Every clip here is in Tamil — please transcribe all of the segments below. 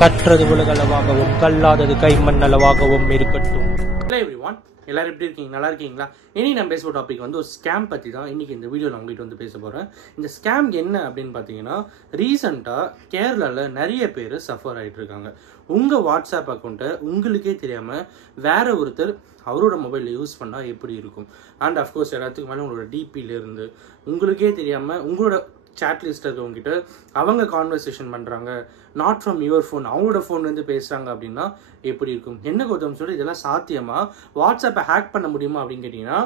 கற்றது உலகளவாகவும் கல்லாதது கைமண்ணளவாகவும் இருக்கட்டும். ஹலோ எவ்ரிவான், எல்லாரும் எப்படி இருக்கீங்க? நல்லா இருக்கீங்களா? இனி நான் பேசுகிற டாபிக் வந்து ஒரு ஸ்கேம் பற்றி தான் இன்னைக்கு இந்த வீடியோ நான் உங்கள்கிட்ட வந்து பேச போகிறேன். இந்த ஸ்கேம் என்ன அப்படின்னு பார்த்தீங்கன்னா, ரீசெண்டாக கேரளாவில் நிறைய பேர் சஃபர் ஆகிட்டு இருக்காங்க. உங்கள் வாட்ஸ்அப் அக்கௌண்ட்டை உங்களுக்கே தெரியாமல் வேற ஒருத்தர் அவரோட மொபைலில் யூஸ் பண்ணால் எப்படி இருக்கும்? அண்ட் அஃப்கோர்ஸ் எல்லாத்துக்கு மேலே உங்களோட டிபியிலேருந்து உங்களுக்கே தெரியாமல் உங்களோட சாட் லிஸ்ட் இருக்கவங்ககிட்ட அவங்க கான்வர்சேஷன் பண்ணுறாங்க, நாட் ஃப்ரம் யுவர் ஃபோன், அவங்களோட ஃபோன்லேருந்து பேசுகிறாங்க அப்படின்னா எப்படி இருக்கும்? என்ன கௌதம் சொல்லி இதெல்லாம் சாத்தியமா? வாட்ஸ்அப்பை ஹேக் பண்ண முடியுமா அப்படின்னு கேட்டிங்கன்னா,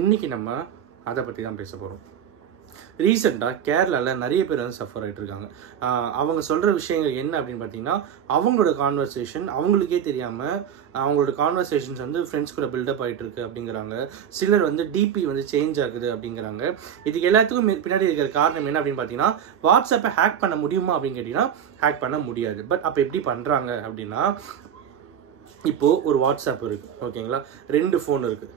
இன்றைக்கி நம்ம அதை பற்றி தான் பேச போகிறோம். ரீசெண்டாக கேரளாவில் நிறைய பேர் வந்து சஃபர் ஆகிட்டு இருக்காங்க. அவங்க சொல்கிற விஷயங்கள் என்ன அப்படின்னு பார்த்தீங்கன்னா, அவங்களோட கான்வர்சேஷன் அவங்களுக்கே தெரியாமல் அவங்களோட கான்வர்சேஷன்ஸ் வந்து ஃப்ரெண்ட்ஸ் கூட பில்டப் ஆகிட்டு இருக்கு அப்படிங்கிறாங்க. சிலர் வந்து டிபி வந்து சேஞ்ச் ஆகுது அப்படிங்கிறாங்க. இதுக்கு எல்லாத்துக்கும் பின்னாடி இருக்கிற காரணம் என்ன அப்படின்னு பார்த்தீங்கன்னா, வாட்ஸ்அப்பை ஹேக் பண்ண முடியுமா அப்படின்னு கேட்டிங்கன்னா ஹேக் பண்ண முடியாது. பட் அப்போ எப்படி பண்ணுறாங்க அப்படின்னா, இப்போது ஒரு வாட்ஸ்அப் இருக்குது, ஓகேங்களா? 2 ஃபோன் இருக்குது.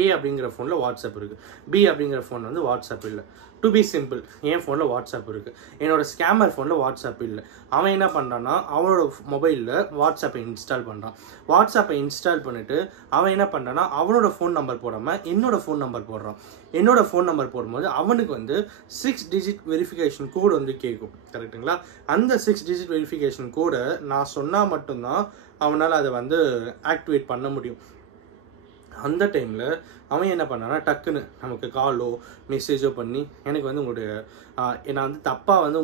ஏ அப்படிங்கிற ஃபோனில் வாட்ஸ்அப் இருக்குது, பி அப்படிங்கிற ஃபோன் வந்து வாட்ஸ்அப் இல்லை. டு பி சிம்பிள், என் ஃபோனில் வாட்ஸ்அப் இருக்குது, என்னோட ஸ்கேமர் ஃபோனில் வாட்ஸ்அப் இல்லை. அவன் என்ன பண்ணுறான்னா, அவனோட மொபைலில் வாட்ஸ்அப்பை இன்ஸ்டால் பண்ணுறான். வாட்ஸ்அப்பை இன்ஸ்டால் பண்ணிவிட்டு அவன் என்ன பண்ணுறான்னா, அவனோட ஃபோன் நம்பர் போடாமல் என்னோட ஃபோன் நம்பர் போடுறான். என்னோட ஃபோன் நம்பர் போடும்போது அவனுக்கு வந்து 6 டிஜிட் வெரிஃபிகேஷன் கோடு வந்து கேட்கும், கரெக்டுங்களா? அந்த 6 டிஜிட் வெரிஃபிகேஷன் கோடை நான் சொன்னால் மட்டும்தான் அவனால் அதை வந்து ஆக்டிவேட் பண்ண முடியும். அந்த டைமில் அவன் என்ன பண்ணான்னா, டக்குன்னு நமக்கு காலோ மெசேஜோ பண்ணி எனக்கு வந்து உங்களுடைய நான் வந்து தப்பாக வந்து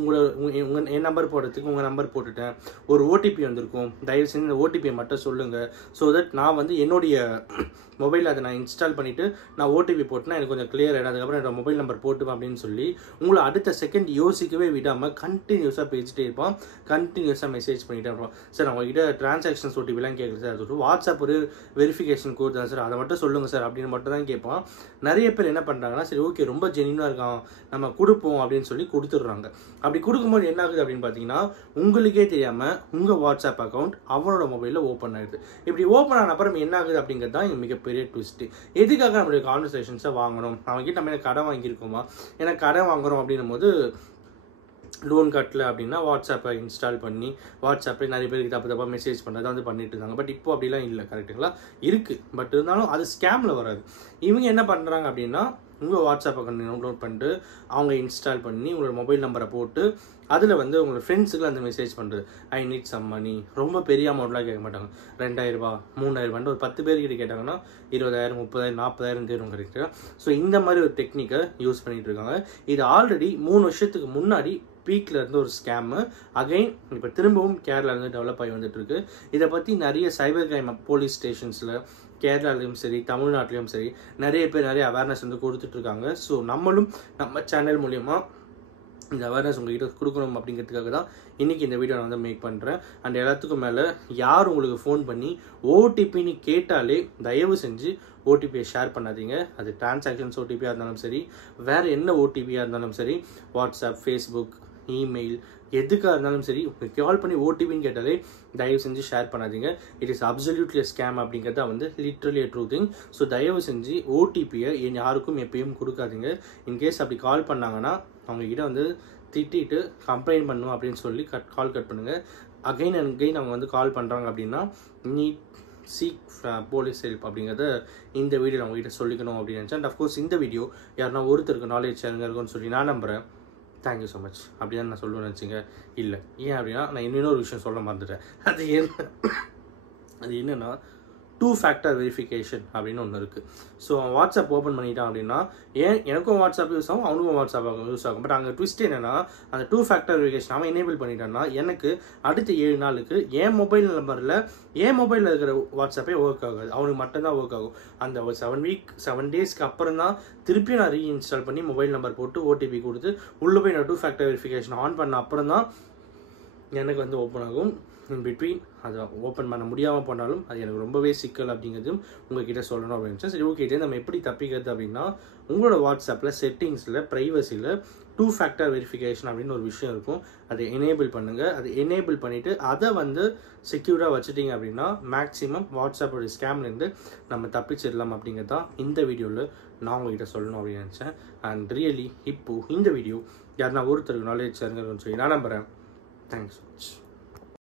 என் நம்பர் போடுறதுக்கு உங்கள் நம்பர் போட்டுட்டேன், ஒரு ஓடிபி வந்திருக்கும், தயவு செஞ்சு இந்த ஓடிபியை மட்டும் சொல்லுங்கள், ஸோ தட் நான் வந்து என்னுடைய மொபைலில் அதை நான் இன்ஸ்டால் பண்ணிவிட்டு நான் ஓடிபி போட்டுனா எனக்கு கொஞ்சம் கிளியர் ஆகிடும், அதுக்கப்புறம் என்னோட மொபைல் நம்பர் போட்டுப்பேன் அப்படின்னு சொல்லி உங்களை அடுத்த செகண்ட் யோசிக்கவே விடாமல் கண்டினியூஸாக பேசிட்டே இருப்பான், கண்டினியூஸாக மெசேஜ் பண்ணிகிட்டே இருப்பான். சார் அவங்ககிட்ட டிரான்சாக்ஷன்ஸ் ஓடிபிலாம் கேட்குது சார், அது வாட்ஸ்அப் ஒரு வெரிஃபிகேஷன் கோட் தான் சார், அதை மட்டும் சொல்லுங்கள் சார் அப்படின்னு மட்டும் தான் கேட்பான். நிறைய பேர் என்ன பண்ணுறாங்கன்னா, சரி ஓகே ரொம்ப ஜென்யூனாக இருக்கான் நம்ம கொடுப்போம் அப்படின்னு சொல்லி கொடுத்துட்றாங்க. அப்படி கொடுக்கும்போது என்ன ஆகுது அப்படின்னு பார்த்தீங்கன்னா, உங்களுக்கே தெரியாமல் உங்கள் வாட்ஸ்அப் அக்கௌண்ட் அவனோட மொபைலில் ஓப்பன் ஆகிடுது. இப்படி ஓப்பன் ஆன அப்புறம் என்ன ஆகுது அப்படிங்கிறது தான் மிகப்பெரிய ட்விஸ்ட்டு. எதுக்காக நம்மளுடைய கான்வர்சேஷன்ஸை வாங்கணும்? அவங்ககிட்ட நம்ம கடன் வாங்கியிருக்கோமா? ஏன்னா கடன் வாங்குறோம் அப்படின்னும் போது லோன் கட்டல அப்படின்னா வாட்ஸ்அப்பை இன்ஸ்டால் பண்ணி வாட்ஸ்அப்பில் நிறைய பேருக்கு தப்பாக மெசேஜ் பண்ணுறதை வந்து பண்ணிட்டு இருந்தாங்க. பட் இப்போ அப்படிலாம் இல்லை, கரெக்டுங்களா? இருக்குது, பட் இருந்தாலும் அது ஸ்கேமில் வராது. இவங்க என்ன பண்ணுறாங்க அப்படின்னா, உங்கள் வாட்ஸ்அப் அக்கௌண்ட் டவுன்லோட் பண்ணிட்டு அவங்க இன்ஸ்டால் பண்ணி உங்களோட மொபைல் நம்பரை போட்டு அதில் வந்து உங்களோட ஃப்ரெண்ட்ஸுக்கு அந்த மெசேஜ் பண்ணுறது, ஐ நீட் சம் மணி. ரொம்ப பெரிய அமௌண்ட்லாம் கேட்க மாட்டாங்க, 2000 3000 ஒரு 10 பேர்கிட்ட கேட்டாங்கன்னா 20,000 30,000 40,000 தேரும், கரெக்டாக? ஸோ இந்த மாதிரி ஒரு டெக்னிக்கை யூஸ் பண்ணிகிட்டு இருக்காங்க. இது ஆல்ரெடி 3 வருஷத்துக்கு முன்னாடி பீக்கில் இருந்த ஒரு ஸ்கேமு அகைன் இப்போ திரும்பவும் கேரளாவிலேருந்து டெவலப் ஆகி வந்துட்டு இருக்கு. இதை பற்றி நிறைய சைபர் கிரைம் போலீஸ் ஸ்டேஷன்ஸில் கேரளாலையும் சரி தமிழ்நாட்டிலையும் சரி நிறைய பேர் நிறைய அவேர்னஸ் வந்து கொடுத்துட்ருக்காங்க. ஸோ நம்மளும் நம்ம சேனல் மூலிமா இந்த அவேர்னஸ் உங்கள்கிட்ட கொடுக்கணும் அப்படிங்கிறதுக்காக தான் இன்றைக்கி இந்த வீடியோ நான் வந்து மேக் பண்ணுறேன். அண்ட் எல்லாத்துக்கும் மேலே யார் உங்களுக்கு ஃபோன் பண்ணி ஓடிபின்னு கேட்டாலே தயவு செஞ்சு ஓடிபியை ஷேர் பண்ணாதீங்க. அது டிரான்சாக்ஷன்ஸ் ஓடிபியாக இருந்தாலும் சரி, வேறு என்ன ஓடிபியாக இருந்தாலும் சரி, வாட்ஸ்அப், ஃபேஸ்புக், இமெயில் எதுக்காக இருந்தாலும் சரி, உங்களுக்கு கால் பண்ணி ஓடிபின்னு கேட்டாலே தயவு செஞ்சு ஷேர் பண்ணாதீங்க. இட் இஸ் அப்சல்யூட்லி ஸ்கேம் அப்படிங்கிறது வந்து லிட்ரலி ட்ரூ திங். ஸோ தயவு செஞ்சு ஓடிபியை யாருக்கும் எப்பயும் கொடுக்காதீங்க. இன்கேஸ் அப்படி கால் பண்ணாங்கன்னா அவங்ககிட்ட வந்து திட்டிட்டு கம்ப்ளைண்ட் பண்ணும் அப்படின்னு சொல்லி கால் கட் பண்ணுங்கள். அகைன் அண்ட் அகைன் அவங்க வந்து கால் பண்ணுறாங்க அப்படின்னா நீட் சீக் போலீஸ் ஹெல்ப் அப்படிங்கிறத இந்த வீடியோ நான் உங்ககிட்ட சொல்லிக்கணும் அப்படின்னு நினச்சேன். அண்ட் அஃப்கோர்ஸ் இந்த வீடியோ யாருன்னா ஒருத்தருக்கு நாலேஜ் ஷேருங்க இருக்குன்னு சொல்லி நான் நம்புகிறேன். Thank you so much. அப்படி தான் நான் சொல்லுவேன்னு நினச்சிங்க. இல்லை, ஏன் அப்படின்னா நான் இன்னொரு விஷயம் சொல்ல மறந்துட்டேன். அது என்னன்னா 2 ஃபேக்டர் வெரிஃபிகேஷன் அப்படின்னு ஒன்று இருக்குது. ஸோ அவன் வாட்ஸ்அப் ஓப்பன் பண்ணிட்டான் அப்படின்னா எனக்கும் வாட்ஸ்அப் யூஸ் ஆகும், அவனுக்கும் வாட்ஸ்அப் யூஸ் ஆகும். பட் அங்கே ட்விஸ்ட் என்னென்னா, அந்த 2 ஃபேக்டர் வெரிஃபிகேஷன் அவன் எனேபிள் பண்ணிட்டான்னா எனக்கு அடுத்த 7 நாளுக்கு என் மொபைல் நம்பரில் என் மொபைலில் இருக்கிற வாட்ஸ்அப்பே ஒர்க் ஆகாது, அவனுக்கு மட்டும்தான் ஒர்க் ஆகும். அந்த ஒரு 7 டேஸ்க்கு அப்புறம் தான் திருப்பி நான் ரீஇன்ஸ்டால் பண்ணி மொபைல் நம்பர் போட்டு ஓடிபி கொடுத்து உள்ளே போய் நான் 2 ஃபேக்டர் வெரிஃபிகேஷன் ஆன் பண்ண அப்புறம் தான் எனக்கு வந்து ஓப்பன் ஆகும். இன் பிட்வீன் அதை ஓப்பன் பண்ண முடியாமல் போனாலும் அது எனக்கு ரொம்பவே சிக்கல் அப்படிங்கிறதும் உங்கள்கிட்ட சொல்லணும் அப்படின்னு. சரி ஓகே, இதே நம்ம எப்படி தப்பிக்கிறது அப்படின்னா, உங்களோட வாட்ஸ்அப்பில் செட்டிங்ஸில் ப்ரைவசியில் 2 ஃபேக்டர் வெரிஃபிகேஷன் அப்படின்னு ஒரு விஷயம் இருக்கும், அதை எனேபிள் பண்ணுங்கள். அதை எனேபிள் பண்ணிவிட்டு அதை வந்து செக்யூராக வச்சுட்டிங்க அப்படின்னா மேக்ஸிமம் வாட்ஸ்அப்போட ஸ்கேம்லேருந்து நம்ம தப்பிச்சிடலாம் அப்படிங்கிறது தான் இந்த வீடியோவில் நான் உங்கள்கிட்ட சொல்லணும் அப்படின்னு நினச்சேன். அண்ட் ரியலி இப்போது இந்த வீடியோ யாருன்னா ஒருத்தருக்கு நாலேஜ் சேருங்கன்னு சொல்லி நான் நம்புகிறேன். Thanks so much.